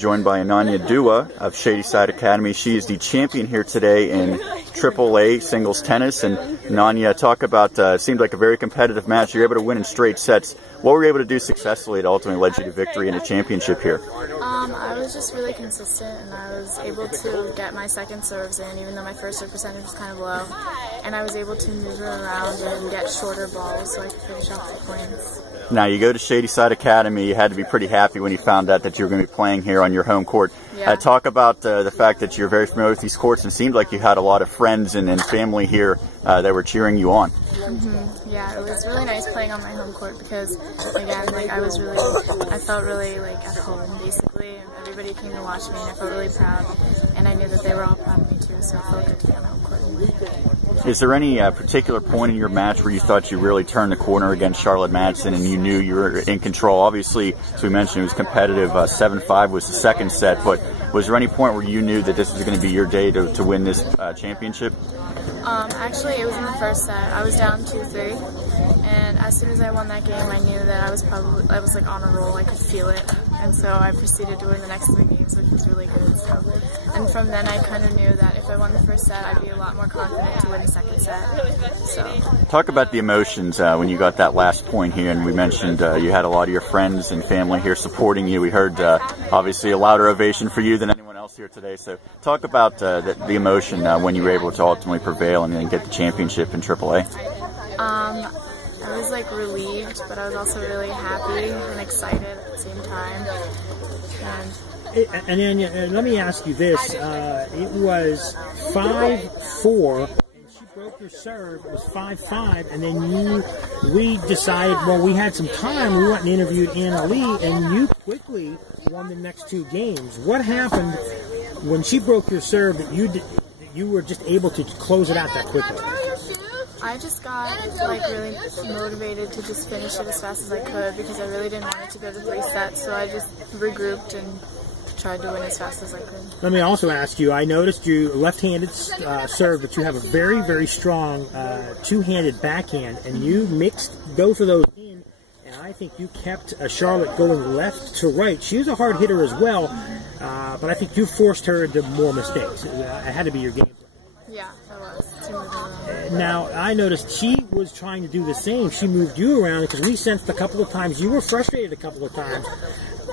Joined by Ananya of Shadyside Academy. She is the champion here today in AAA singles tennis. And Ananya, talk about, it seemed like a very competitive match. You were able to win in straight sets. What were you able to do successfully that ultimately led you to victory in a championship here? I was just really consistent, and I was able to get my second serves in, even though my first serve percentage was kind of low. And I was able to move her around and get shorter balls so I could finish off the points. Now, you go to Shadyside Academy. You had to be pretty happy when you found out that you were going to be playing here on your home court. Yeah. Talk about the fact that you're very familiar with these courts, and it seemed like you had a lot of friends and family here that were cheering you on. Yeah, it was really nice playing on my home court because, again, like I felt really like at home basically, and everybody came to watch me, and I felt really proud, and I knew that they were all proud of me too, so it felt good to be on home court. Is there any particular point in your match where you thought you really turned the corner against Charlotte Madsen and you knew you were in control? Obviously, as we mentioned, it was competitive. 7-5 was the second set, but was there any point where you knew that this was going to be your day to win this championship? Actually, it was in the first set. I was down 2-3, and as soon as I won that game, I knew that I was like on a roll. I could feel it, and so I proceeded to win the next 3 games, which was really good. So, and from then, I kind of knew that if I won the first set, I'd be a lot more confident to win the second set. So, talk about the emotions when you got that last point here, and we mentioned you had a lot of your friends and family here supporting you. We heard obviously a louder ovation for you than anyone else here today. So, talk about the emotion when you were able to ultimately prevail and then get the championship in AAA. I was like relieved, but I was also really happy and excited at the same time. And let me ask you this: it was 5-4. She broke your serve. It was 5-5, and then we decided. Well, we had some time. We went and interviewed Anna Lee, and you quickly won the next 2 games. What happened when she broke your serve that you were just able to close it out that quickly? I just got like really motivated to just finish it as fast as I could because I really didn't want it to go to 3 sets, so I just regrouped and tried to win as fast as I could. Let me also ask you, I noticed you left-handed serve, but you have a very, very strong two-handed backhand, and you mixed both of those in, and I think you kept Charlotte going left to right. She was a hard hitter as well, but I think you forced her into more mistakes. It had to be your game plan. Yeah, that was. Now, I noticed she was trying to do the same. She moved you around because we sensed a couple of times you were frustrated a couple of times.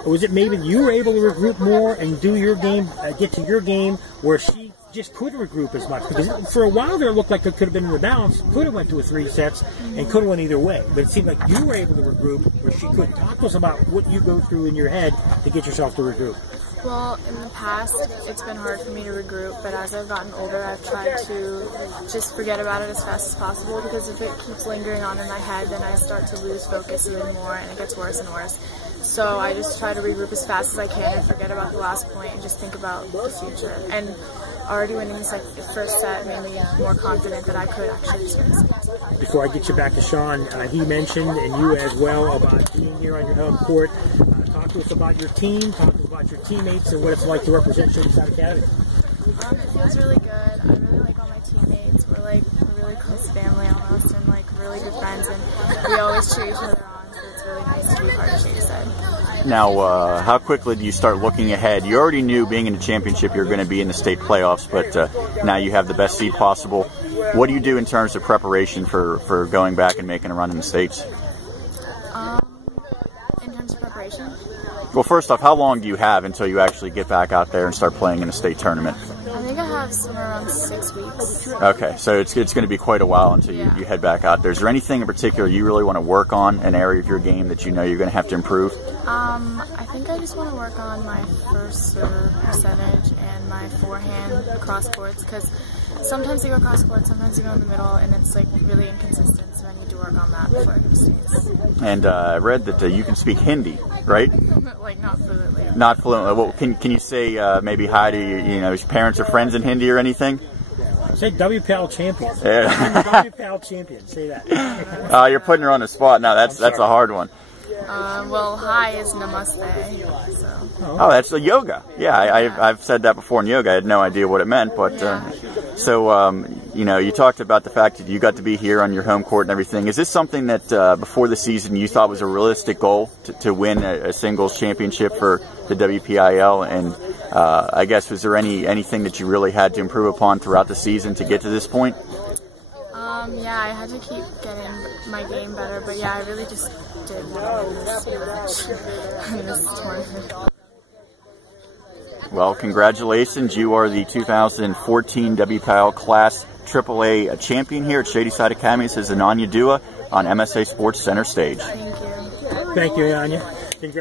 Or was it maybe you were able to regroup more and do your game, get to your game, where she just couldn't regroup as much? Because for a while there, it looked like it could have been in the balance, could have went to 3 sets, and could have went either way. But it seemed like you were able to regroup where she couldn't. Talk to us about what you go through in your head to get yourself to regroup. Well, in the past, it's been hard for me to regroup, but as I've gotten older, I've tried to just forget about it as fast as possible, because if it keeps lingering on in my head, then I start to lose focus even more, and it gets worse and worse. So I just try to regroup as fast as I can and forget about the last point and just think about the future. And already winning the first set made me more confident that I could actually just win the set. Before I get you back to Sean, he mentioned, and you as well, about being here on your home court. Talk to us about your team, talk to us about your teammates, and what it's like to represent Shadyside Academy. It feels really good. I really like all my teammates. We're like a really close family almost, and like really good friends, and we always cheer each other on, so it's really nice to be part of Shadyside. Now, how quickly do you start looking ahead? You already knew being in the championship you're going to be in the state playoffs, but now you have the best seed possible. What do you do in terms of preparation for going back and making a run in the States? In terms of preparation? Well, first off, how long do you have until you actually get back out there and start playing in a state tournament? I think I have somewhere around 6 weeks. Okay, so it's going to be quite a while until you head back out there. Is there anything in particular you really want to work on, an area of your game that you know you're going to have to improve? I think I just want to work on my first serve percentage and my forehand cross courts, because sometimes you go cross court, sometimes you go in the middle, and it's like really inconsistent, so I need to work on that before I go to States. And I read that you can speak Hindi, right? Like not fluently. Not fluently. Well, can you say maybe hi to your parents or friends in Hindi or anything? Say WPAL champion. Yeah. WPAL champion. Say that. You're putting her on the spot now. That's a hard one. Well, hi is namaste. So. Oh, that's a yoga. Yeah, I've said that before in yoga. I had no idea what it meant, but you know, you talked about the fact that you got to be here on your home court and everything. Is this something that before the season you thought was a realistic goal to win a singles championship for the WPIL? And I guess was there anything that you really had to improve upon throughout the season to get to this point? Yeah, I had to keep getting my game better, but yeah, I really just did want to win this match in this tournament. Well, congratulations. You are the 2014 WPIL Class AAA champion here at Shadyside Academy. This is Ananya Dua on MSA Sports Center Stage. Thank you. Thank you, Ananya. Congrats.